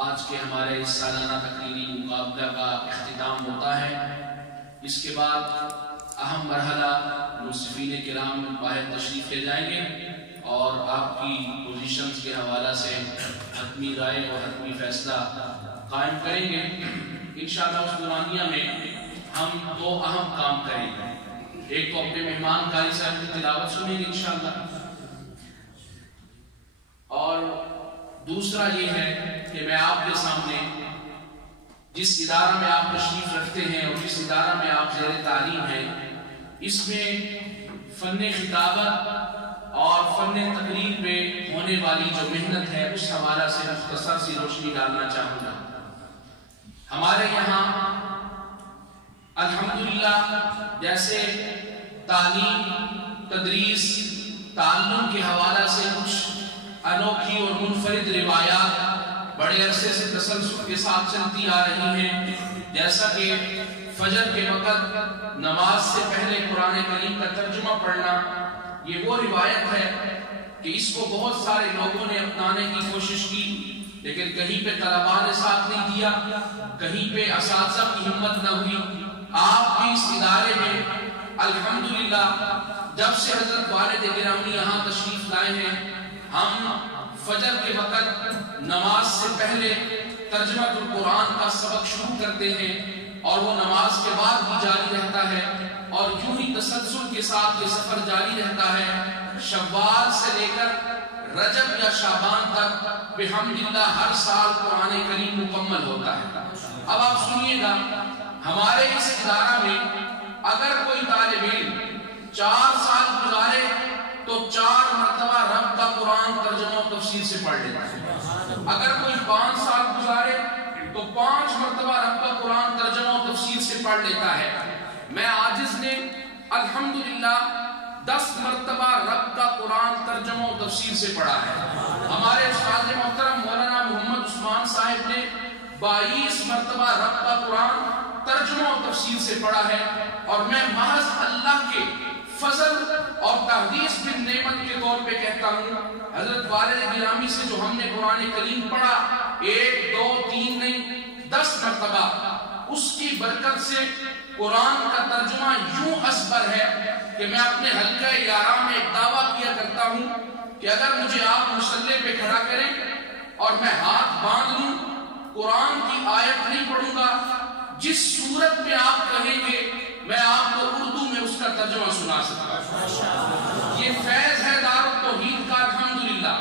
آج کے ہمارے اس سالانہ تقریری مقابلہ کا اختتام ہوتا ہے۔ اس کے بعد اہم مرحلہ منصفین کرام باہر تشریف لے جائیں گے اور آپ کی پوزیشنز کے حوالہ سے حتمی رائے اور حتمی فیصلہ قائم کریں گے۔ انشاءاللہ اس دورانیہ میں ہم دو اہم کام کریں گے۔ ایک تو اپنے مہمان قاری صاحب کی تلاوت سنیں گے انشاءاللہ، اور دوسرا یہ ہے کہ میں آپ کے سامنے جس ادارہ میں آپ تشریف رکھتے ہیں اور جس ادارہ میں آپ زیر تعلیم ہیں، اس میں فن خطابت اور فن تقریر میں ہونے والی جو محنت ہے اس حوالہ سے مختصر سی روشنی ڈالنا چاہوں گا۔ ہمارے یہاں الحمدللہ جیسے تعلیم، تدریس، تعلم کے حوالہ سے کچھ انوکھی اور منفرد روایات بڑے عرصے سے تسلسل کے ساتھ چلتی آ رہی ہیں، جیسا کہ فجر کے وقت نماز سے پہلے قرآن کریم کا ترجمہ پڑھنا، یہ وہ روایت ہے کہ اس کو بہت سارے لوگوں نے اپنانے کی کوشش کی، لیکن کہیں پہ طلباء نے ساتھ نہیں دیا، کہیں پہ اساتذہ کی ہمت نہ ہوئی۔ آپ بھی اس ادارے میں الحمدللہ جب سے حضرت والد گرامی یہاں تشریف لائے ہیں، ہم فجر کے وقت نماز سے پہلے ترجمہ القرآن کا سبق شروع کرتے ہیں اور وہ نماز کے بعد بھی جاری رہتا ہے، اور یوں ہی تسلسل کے ساتھ یہ سفر جاری رہتا ہے۔ شوال سے لے کر رجب یا شعبان تک بحمدللہ ہر سال قرآن کریم مکمل ہوتا ہے۔ اب آپ سنیے گا، ہمارے اس ادارہ میں اگر کوئی طالب علم 4 سال گزارے تو 4 مرتبہ رب کا قرآن ترجمہ و تفسیر سے پڑھ لیتا ہے۔ اگر کوئی 5 سال گزارے تو 5 مرتبہ رب کا قرآن ترجمہ و تفسیر سے پڑھ لیتا ہے۔ میں عاجز نے الحمدللہ 10 مرتبہ رب کا قرآن ترجمہ و تفسیر سے پڑھا ہے۔ ہمارے استاد محترم مولانا محمد عثمان صاحب نے 22 مرتبہ رب کا قرآن ترجمہ و تفسیر سے پڑھا ہے، اور میں محض اللہ کے فضل اور تحدیث بن نعمت کے طور پہ کہتا ہوں، حضرت والد گرامی سے جو ہم نے قرآن کریم پڑھا 1 2 3 نہیں 10 مرتبہ، اس کی برکت سے قرآن کا ترجمہ یوں ازبر ہے کہ میں اپنے حلقہ 11 میں ایک دعویٰ کیا کرتا ہوں کہ اگر مجھے آپ مصلی پہ کھڑا کریں اور میں ہاتھ باندھ لوں، قرآن کی آیت نہیں پڑھوں گا، جس صورت میں آپ کہیں گے میں آپ کو اردو میں اس کا ترجمہ سنا سکتا ہوں۔ یہ فیض ہے دار التوحید کا الحمدللہ۔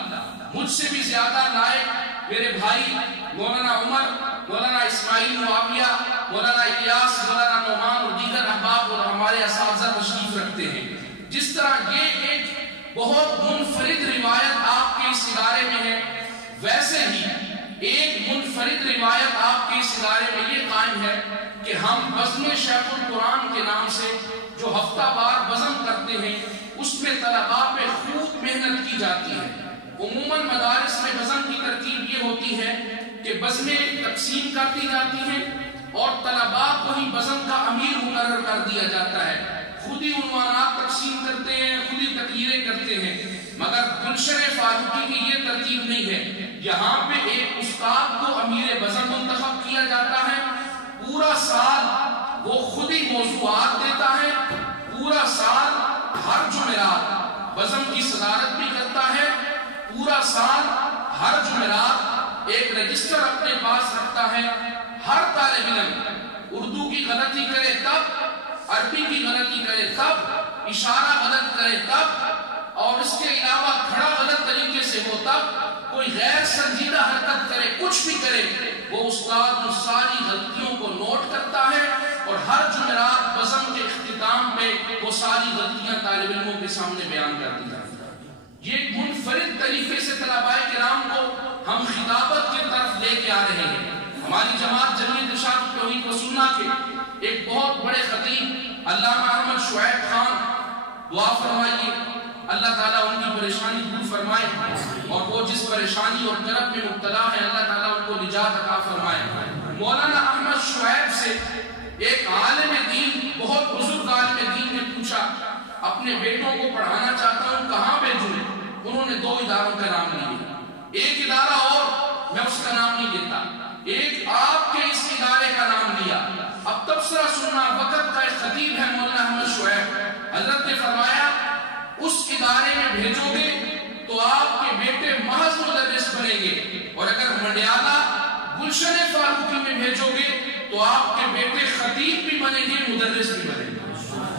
مجھ سے بھی زیادہ لائق میرے بھائی مولانا عمر، مولانا اسماعیل معاویہ، مولانا الیاس، مولانا نعمان اور دیگر احباب اور ہمارے اساتذہ تشریف رکھتے ہیں۔ جس طرح یہ ایک بہت منفرد روایت آپ کے اس ادارے میں ہے، ویسے ہی ایک منفرد روایت آپ کے اس ادارے میں یہ قائم ہے کہ ہم بزم شیخ القرآن کے نام سے جو ہفتہ وار بزم کرتے ہیں، اس میں طلباء پہ خوب محنت کی جاتی ہے۔ عموماً مدارس میں بزم کی ترتیب یہ ہوتی ہے کہ بزمیں تقسیم کرتی جاتی ہیں اور طلباء کو ہی بزم کا امیر مقرر کر دیا جاتا ہے، خود ہی عنوانات تقسیم کرتے ہیں، خود ہی تقریریں کرتے ہیں، مگر گلشن فاروقی کی یہ ترتیب نہیں ہے۔ یہاں پہ ایک استاد کو امیر بزم منتخب کیا جاتا ہے، پورا سال وہ خود ہی موضوعات دیتا ہے، پورا سال ہر جمعرات بزم کی صدارت بھی کرتا ہے، پورا سال ہر جمعرات ایک رجسٹر اپنے پاس رکھتا ہے۔ ہر طالب علم اردو کی غلطی کرے تب، عربی کی غلطی کرے تب، اشارہ غلط کرے تب، اور اس کے علاوہ کھڑا غلط طریقے سے ہو تب، کوئی غیر سنجیدہ حرکت کرے، کچھ بھی کرے، وہ استاد ان ساری غلطیوں کو نوٹ کرتا ہے اور ہر جمعرات بزم کے اختتام پہ وہ ساری غلطیاں طالب علموں کے سامنے بیان کر دی جاتی ہیں۔ یہ ایک منفرد طریقے سے طلباء کرام کو ہم خطابت کی طرف لے کے آ رہے ہیں۔ ہماری جماعت جمعیت ارشاد توحید و سنت کے ایک بہت بڑے خطیب علامہ احمد شعیب خان، دعا فرمائیے اللہ تعالیٰ ان کی پریشانی دور فرمائے، اور وہ جس پریشانی اور کرب میں مبتلا ہے اللہ تعالیٰ ان کو نجات عطا فرمائے۔ مولانا احمد شعیب سے ایک عالم دین، بہت بزرگ عالم دین نے پوچھا اپنے بیٹوں کو پڑھانا چاہتا ہوں کہاں بھیجوں؟ انہوں نے 2 اداروں کا نام لیا۔ ایک ادارہ اور میں اس کا نام نہیں لیتا، ایک آپ کے اس ادارے کا نام لیا۔ اب تبصرہ سننا، وقت کا ایک خطیب ہے مولانا احمد شعیب، حضرت نے فرمایا اس ادارے میں بھیجو گے تو آپ کے بیٹے محض مدرس بنیں گے، اور اگر منڈیالہ گلشن فاروقی میں بھیجو گے تو آپ کے بیٹے خطیب بھی بنیں گے، مدرس بھی بنیں گے۔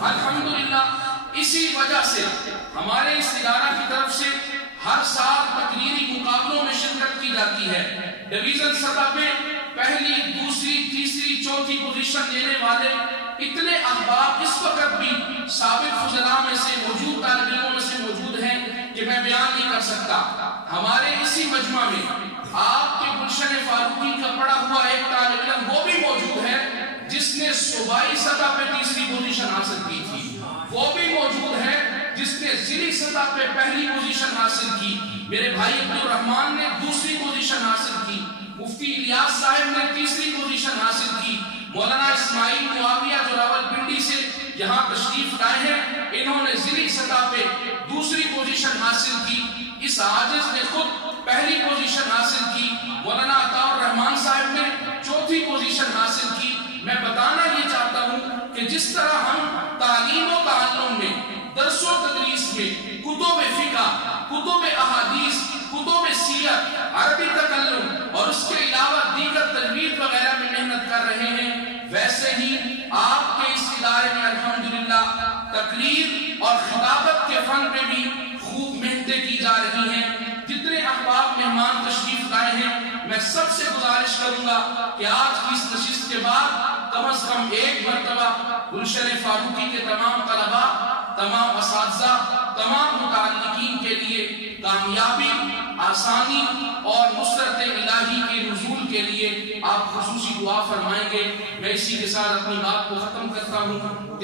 الحمدللہ اسی وجہ سے ہمارے اس ادارہ کی طرف سے ہر سال تقریری مقابلوں میں شرکت کی جاتی ہے۔ ڈویژن سطح پہ پہلی، دوسری، تیسری، چوتھی پوزیشن لینے والے اتنے احباب اس وقت بھی سابق فضلاء میں سے موجود، طالب علموں میں سے موجود ہیں کہ میں بیان نہیں کر سکتا۔ ہمارے اسی مجمع میں آپ کے گلشن فاروقی کا پڑھا ہوا ایک طالب علم وہ بھی موجود ہے جس نے صوبائی سطح پہ تیسری پوزیشن حاصل کی تھی، وہ بھی موجود ہے جس نے ضلعی سطح پہ پہلی پوزیشن حاصل کی، میرے بھائی عبدالرحمان نے دوسری پوزیشن حاصل کی، مفتی الیاس صاحب نے تیسری پوزیشن حاصل کی، مولانا اسماعیل معاویہ جو راولپنڈی سے یہاں تشریف لائے ہیں انہوں نے ضلعی سطح پہ دوسری پوزیشن حاصل کی، اس عاجز نے خود پہلی پوزیشن حاصل کی، مولانا عطا الرحمان صاحب نے چوتھی پوزیشن حاصل کی۔ میں بتانا یہ چاہتا ہوں کہ جس طرح ہم تعلیم و تعلم میں، درس و تدریس میں، کتب فقہ، کتب احادیث، کتب سیرت، عربی تکلم اور اس کے علاوہ دیگر تجوید وغیرہ میں محنت کر رہے ہیں، ویسے ہی آپ کے اس ادارے میں الحمدللہ تقریر اور خطابت کے فن پہ بھی خوب محنتیں کی جا رہی ہیں۔ جتنے احباب مہمان تشریف لائے ہیں میں سب سے گزارش کروں گا کہ آج کی اس نشست کے بعد کم از کم ایک مرتبہ گلشن فاروقی کے تمام طلباء، تمام اساتذہ، تمام متعلقین کے لیے کامیابی، آسانی اور نصرت الہی کے نزول کے لیے آپ خصوصی دعا فرمائیں گے۔ میں اسی کے ساتھ اپنی بات کو ختم کرتا ہوں۔